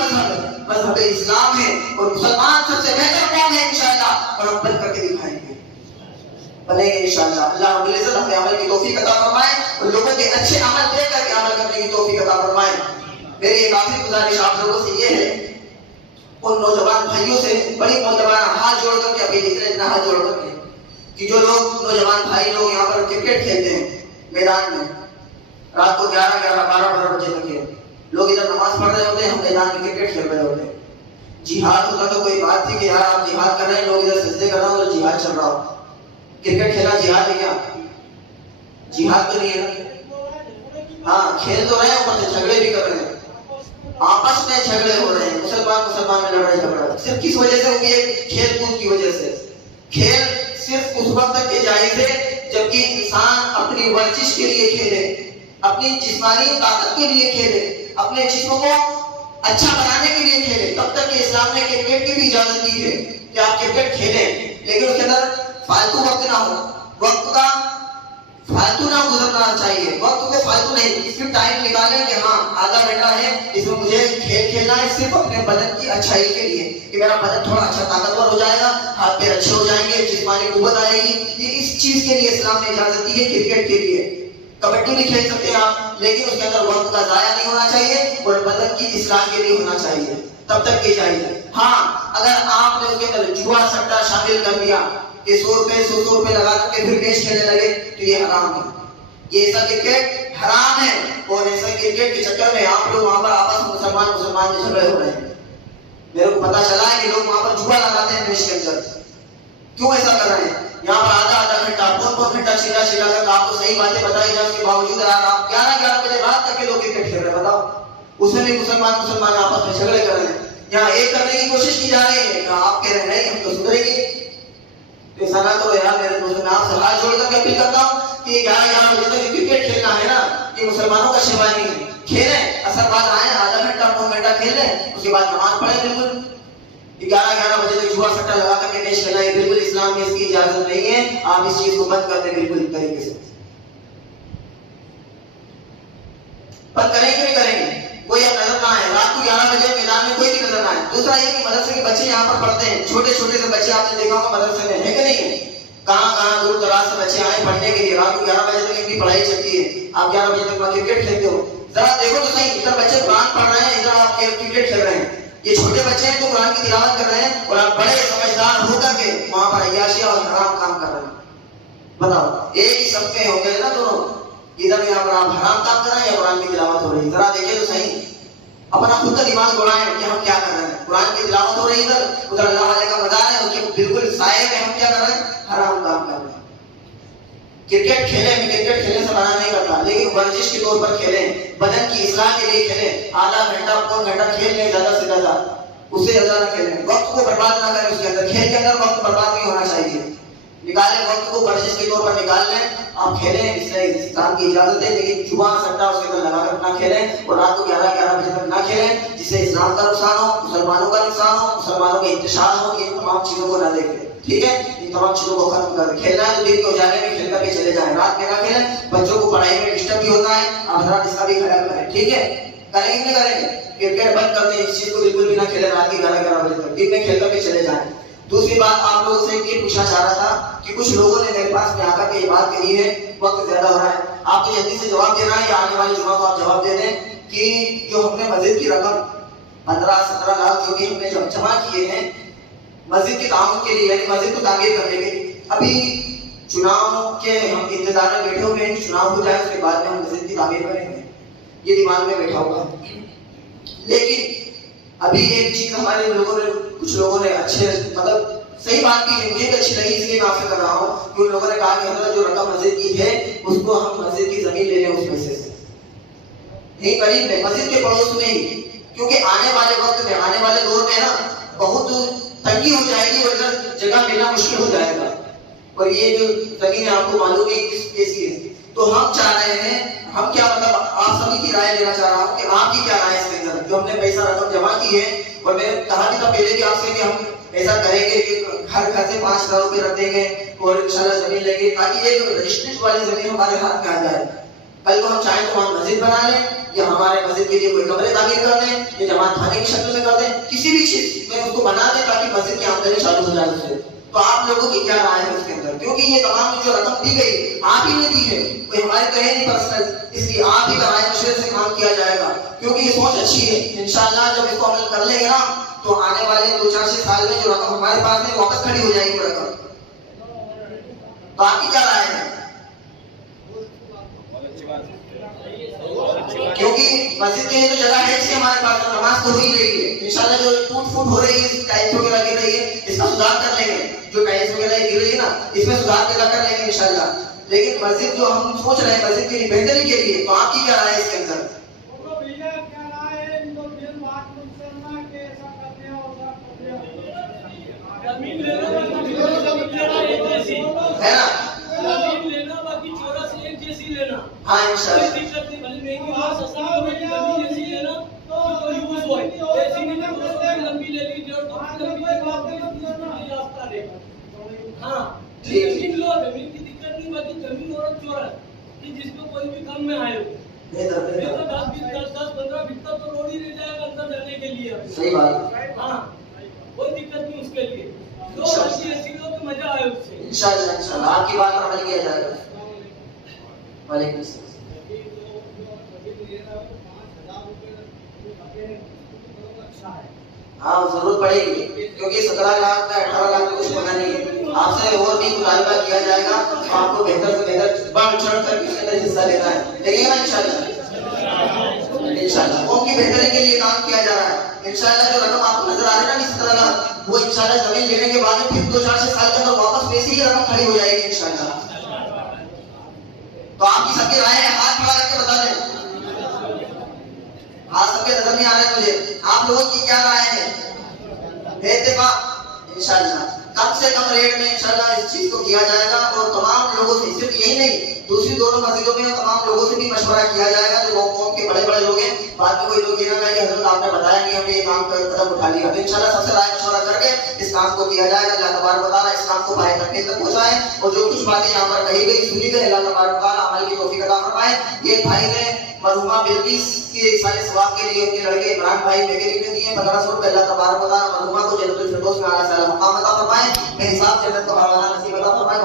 مذہب اسلام ہے. اور مسلمان سب سے بہتر قوم ہے انشاءاللہ. اور ہم بن کر کے دکھائیں گے، بنے گے انشاءاللہ. اللہ رب العزت ہمیں عمل کی توفیق عطا فرمائے اور لوگوں کے اچھے عمل دیکھ کر کے عمل کرنے کی توفیق عطا فرمائے. میری ایک آخری گزارش آپ لوگوں سے یہ ہے، ان نوجوان بھائیوں سے بڑی معتبرانہ ہاتھ جوڑ کر کے، ابھی اتنا ہاتھ جوڑ کر کے، کہ جو لوگ نوجوان بھائی لوگ یہاں پر کرکٹ کھیلتے ہیں میدان میں، رات کو 11-12 بجے تک لوگ ادھر نماز پڑھ رہے ہوتے ہیں، ہم میدان میں کرکٹ کھیل رہے ہوتے ہیں. جہاد ہوتا تو کوئی بات تھی کہ یار آپ جہاد کر رہے ہیں، لوگ ادھر سجدے کر رہے ہوں تو جہاد چل رہا ہو. کرکٹ کھیلنا جہاد ہے کیا؟ جہاد تو نہیں ہے نا. ہاں، کھیل تو رہے ہیں، اوپر سے جھگڑے بھی کر رہے ہیں، آپس میں جھگڑے ہو رہے ہیں، مسلمان میں لڑ رہے ہیں. جھگڑا صرف کس وجہ سے ہوتی ہے؟ کھیل کود کی وجہ سے. کھیل صرف اس وقت تک کے جائز ہے جبکہ انسان اپنی ورزش کے لیے کھیلے، اپنی جسمانی طاقت کے لیے کھیلے، اپنے جسم کو اچھا بنانے کے لیے کھیلے. تب تک کہ اسلام نے کرکٹ کی بھی اجازت دی ہے کہ آپ کرکٹ کھیلیں، لیکن اس کے اندر فالتو وقت نہ ہو، وقت کا فالتو نہ گزرنا چاہیے. وقت کو فالتو نہیں، اس میں ٹائم نکالیں کہ ہاں آدھا گھنٹہ ہے، اس میں مجھے کھیل کھیلنا ہے صرف اپنے بدن کی اچھائی کے لیے، کہ میرا بدن تھوڑا اچھا طاقتور ہو جائے گا، ہاتھ پیر اچھے ہو جائیں گے، جسمانی قوت آئے گی. یہ اس چیز کے لیے اسلام نے اجازت دی ہے. کرکٹ کے لیے کبڈی بھی کھیل سکتے ہیں آپ، لیکن اس کے اندر وقت کا ضائع نہیں ہونا چاہیے اور بدن کی اصلاح کے لیے ہونا چاہیے، تب تک کی چاہیے. ہاں، اگر آپ نے اس کے اندر جوا سٹا شامل کر دیا کہ 100 روپے لگا کر کے پھر میچ کھیلنے لگے تو یہ حرام ہے. یہ ایسا کرکٹ حرام ہے. اور ایسا کرکٹ کے چکر میں آپ لوگ وہاں پر آپس میں مسلمان میں جھگڑے ہو رہے ہیں. میرے کو پتا چلا ہے کہ لوگ وہاں پر جوا لگاتے ہیں میچ کے اندر. کیوں ایسا کر رہے ہیں؟ یہاں پر آدھا گھنٹہ بہت گھنٹہ چھیلا کر آپ کو صحیح باتیں بتائی جائیں، اس کے باوجود آپ 11 بجے رات تک کے لوگ کرکٹ کھیل رہے ہیں. بتاؤ، اس میں بھی مسلمان آپس میں جھگڑے کر رہے ہیں. یہاں ایک کرنے کی کوشش کی جا رہی ہے کہ آپ کہہ رہے ہیں نہیں ہم تو سدھریں گے. ایسا نہ کرو یار. میرے دوستوں میں آپ سے ہاتھ جوڑ کر کے اپیل کرتا ہوں کہ 11 بجے تک کرکٹ کھیلنا ہے نا، یہ مسلمانوں کا شیوا نہیں ہے. کھیلیں، اثر بعد آئیں، آدھا گھنٹہ 1 گھنٹہ کھیل لیں، اس کے بعد نماز پڑھیں. بالکل 11 بجے تک جوا سٹا لگا کر کے میچ کھیلنا ہے بالکل اسلام میں اس کی اجازت نہیں ہے. آپ اس چیز کو بند کر دیں بالکل طریقے سے. بند کریں گے نہیں کریں گے؟ کوئی اب نظر نہ آئے رات کو 11 بجے میدان میں، کوئی بھی نظر نہ آئے. دوسرا یہ کہ مدرسے کے بچے یہاں پر پڑھتے ہیں، چھوٹے سے بچے آپ نے دیکھا ہوگا مدرسے میں، ہے کہ نہیں ہے؟ کہاں دور دراز سے بچے آئے پڑھنے کے لیے. رات کو 11 بجے تک ان کی پڑھائی چلتی ہے، آپ 11 بجے تک کرکٹ کھیلتے ہو. ذرا دیکھو تو صحیح، ادھر بچے قرآن پڑھ رہے ہیں، ادھر آپ کرکٹ کھیل رہے ہیں. یہ چھوٹے بچے ہیں تو قرآن کی تلاوت کر رہے ہیں اور آپ بڑے سمجھدار ہو کر کے وہاں پر عیاشیاں اور حرام کام کر رہے ہیں. بتاؤ، ایک ہی صف میں ہو گئے نا دونوں، ادھر یہاں پر آپ حرام کام کر رہے ہیں یا قرآن کی تلاوت ہو رہی ہے؟ ذرا دیکھیں تو صحیح، اپنا خود کا دماغ دوڑائیں کہ ہم کیا کر رہے ہیں. قرآن کی تلاوت ہو رہی ہے ادھر اللہ والے کا مزار ہے، اس کے بالکل سائے میں ہم کیا کر رہے ہیں؟ حرام کام کر رہے ہیں. کرکٹ کھیلیں، کرکٹ کھیلنے سے منع نہیں کرتا، لیکن ورزش کے طور پر کھیلیں، بدن کی اصلاح کے لیے کھیلیں. آدھا گھنٹہ 1 گھنٹہ کھیل لیں زیادہ سے زیادہ، اس سے زیادہ نہ کھیلیں. وقت کو برباد نہ کریں، اس کے اندر کھیل کے اندر وقت برباد نہیں ہونا چاہیے. نکالیں وقت کو ورزش کے طور پر نکال لیں, آپ کھیلیں, اس سے اسلام کی اجازت ہے, لیکن جوا سٹا اس کے اندر لگا کر نہ کھیلیں اور رات کو 11 بجے تک نہ کھیلیں, جس سے اسلام کا نقصان ہو, مسلمانوں کا نقصان ہو, مسلمانوں کا انتشار ہو. ان تمام چیزوں کو نہ دیکھیں, ٹھیک ہے, ان تمام چیزوں کو ختم کر دیں. کھیلنا ہے تو دن کے اجالے میں کھیل کر کے چلے جائیں, رات میں نہ کھیلیں. بچوں کو پڑھائی میں ڈسٹرب بھی ہوتا ہے, آپ حضرات اس کا بھی خیال کریں, ٹھیک ہے. کریں گے نہیں کریں گے, کرکٹ بند کر دیں, اس چیز کو بالکل بھی نہ کھیلیں رات کے 11 بجے تک, دن میں کھیل کر کے چلے جائیں. دوسری بات آپ لوگوں سے یہ پوچھنا چاہ رہا تھا کہ کچھ لوگوں نے میرے پاس میں آ کر کے یہ بات کہی ہے, وقت زیادہ ہو رہا ہے, آپ کو جلدی سے جواب دینا ہے یا آنے والے جمعہ کو آپ جواب دے دیں کہ جو ہم نے مسجد کی رقم 15-17 لاکھ جو کہ ہم نے جمع کیے ہیں مسجد کے تعاون کے لیے, یعنی مسجد کو تعمیر کرنے کے لیے, ابھی چناؤ کے ہم انتظار میں بیٹھے ہوئے ہیں کہ چناؤ ہو جائے, اس کے بعد میں ہم مسجد کی تعمیر کریں گے, یہ دماغ میں بیٹھا ہوا. لیکن ابھی ایک چیز ہمارے لوگوں نے, کچھ لوگوں نے اچھے مطلب صحیح بات کی ہے, مجھے اچھی لگی, اس لیے میں آپ سے کر رہا ہوں کہ ان لوگوں نے کہا کہ حضرت جو رقم مسجد کی ہے اس کو ہم مسجد کی زمین لے لیں اس پیسے سے, نہیں قریب میں مسجد کے پڑوس میں ہی, کیونکہ آنے والے وقت میں, آنے والے دور میں نا بہت تنگی ہو جائے گی اور ادھر جگہ ملنا مشکل ہو جائے گا, اور یہ جو زمین آپ کو معلوم ہے کس کیسی ہے. تو ہم چاہ رہے ہیں, ہم کیا مطلب آپ سبھی کی رائے لینا چاہ رہا ہوں کہ آپ کی کیا رائے اس کے اندر, جو ہم نے پیسہ رقم جمع کی ہے, اور میں نے کہا بھی تھا پہلے بھی آپ سے کہ ہم ایسا کریں گے کہ ہر گھر سے 5,000 روپے رکھ دیں گے اور انشاءاللہ زمین لیں گے, تاکہ یہ رجسٹریشن والی زمین ہمارے ہاتھ میں آ جائے. کل کو ہم چاہیں تو ہم مسجد بنا لیں, یا ہمارے مسجد کے لیے کوئی کمرے تعمیر کر دیں, یا جماعت خانے کی شکل میں کر دیں, کسی بھی چیز میں اس کو بنا دیں تاکہ مسجد کی آمدنی چالو ہو جائے اس سے. تو آپ لوگوں کی کیا رائے ہے اس کے اندر, کیونکہ یہ تمام جو رقم دی گئی آپ ہی نے دی ہے, کوئی ہمارے تو ہے نہیں پرسنل, اس لیے آپ ہی کا رائے مشورے سے کام کیا جائے گا, کیونکہ یہ سوچ اچھی ہے. انشاءاللہ جب اس کو عمل کر لیں گے نا تو آنے والے 2-4 سال میں جو رقم ہمارے پاس ہے واپس کھڑی ہو جائے گی رقم. تو آپ کی کیا رائے ہے, کیونکہ مسجد کے لیے تو جگہ ہے اس ہمارے پاس, نماز تو ہو ہی رہی ہے, انشاءاللہ جو ٹوٹ پھوٹ ہو رہی ہے, ٹائلس وغیرہ گر رہی ہے, اس کا سدھار کر لیں گے, جو ٹائلس وغیرہ گر رہی ہے نا اس میں سدھار پیدا کر لیں گے انشاءاللہ. لیکن مسجد جو ہم سوچ رہے ہیں مسجد کی بہتری کے لیے, تو آپ کی کیا رائے ہے اس کے اندر؟ ہے نا, ہاں انشاءاللہ جس میں کوئی بھی کام میں آئے ہو 10-15 بھیتر تو روڈ ہی رہ جائے گا اندر جانے کے لیے. صحیح بات, ہاں کوئی دقت نہیں اس کے لیے, جو ایسی لوگ کو مزہ آئے اس سے. انشاءاللہ انشاءاللہ آپ کی بات پر عمل کیا جائے گا. وعلیکم السلام. ہاں ضرورت پڑے گی, کیونکہ 17 لاکھ کا 18 لاکھ کا کچھ پتا نہیں ہے. آپ سے اور بھی مطالبہ کیا جائے گا, آپ کو بہتر سے بہتر بڑھ چڑھ کر اس کے اندر حصہ لینا ہے, دیکھیے نا انشاءاللہ. انشاءاللہ قوم کی بہتری کے لیے کام کیا جا رہا ہے. انشاءاللہ جو رقم آپ کو نظر آ رہی ہے نا 17 لاکھ, وہ انشاءاللہ زمین لینے کے بعد پھر 2-4 سال کے اندر واپس ویسے ہی رقم کھڑی ہو جائے گی انشاءاللہ. تو آپ کی سب کی رائے ہے, ہاتھ کھڑا کر کے بتا دیں, ہاتھ سب کے نظر نہیں آ رہے مجھے, آپ لوگوں کی کیا رائے ہے؟ اتفاق انشاءاللہ کم سے کم ریٹ میں انشاءاللہ اس چیز کو کیا جائے گا, اور تمام لوگوں سے, صرف یہی نہیں دوسری دونوں مسجدوں میں تمام لوگوں سے بھی مشورہ کیا جائے گا جو قوم کے بڑے بڑے لوگ ہیں. بعد میں کوئی لوگ یہ نہ کہیں کہ حضرت آپ نے بتایا کہ ہم نے یہ کام کا قدم اٹھا لیا. تو انشاءاللہ سب سے رائے مشورہ کر کے اس کام کو کیا جائے گا. اللہ تبارک و تعالیٰ اس کام کو پائے تک پہنچائے, اور جو کچھ باتیں یہاں پر کہی گئی سنی گئی, اللہ تبارک و تعالیٰ عمل کی توفیق عطا فرمائے. یہ بھائی نے مرحومہ بلقیس کے سارے ثواب کے لیے ان کے لڑکے عمران بھائی بیکری میں دیے 1500 روپے. اللہ تبارک و تعالیٰ مرحومہ کو جنت الفردوس میں اعلیٰ سے اعلیٰ مقام عطا فرمائے, میں حساب جنت کا حوالہ نصیب عطا فرمائے.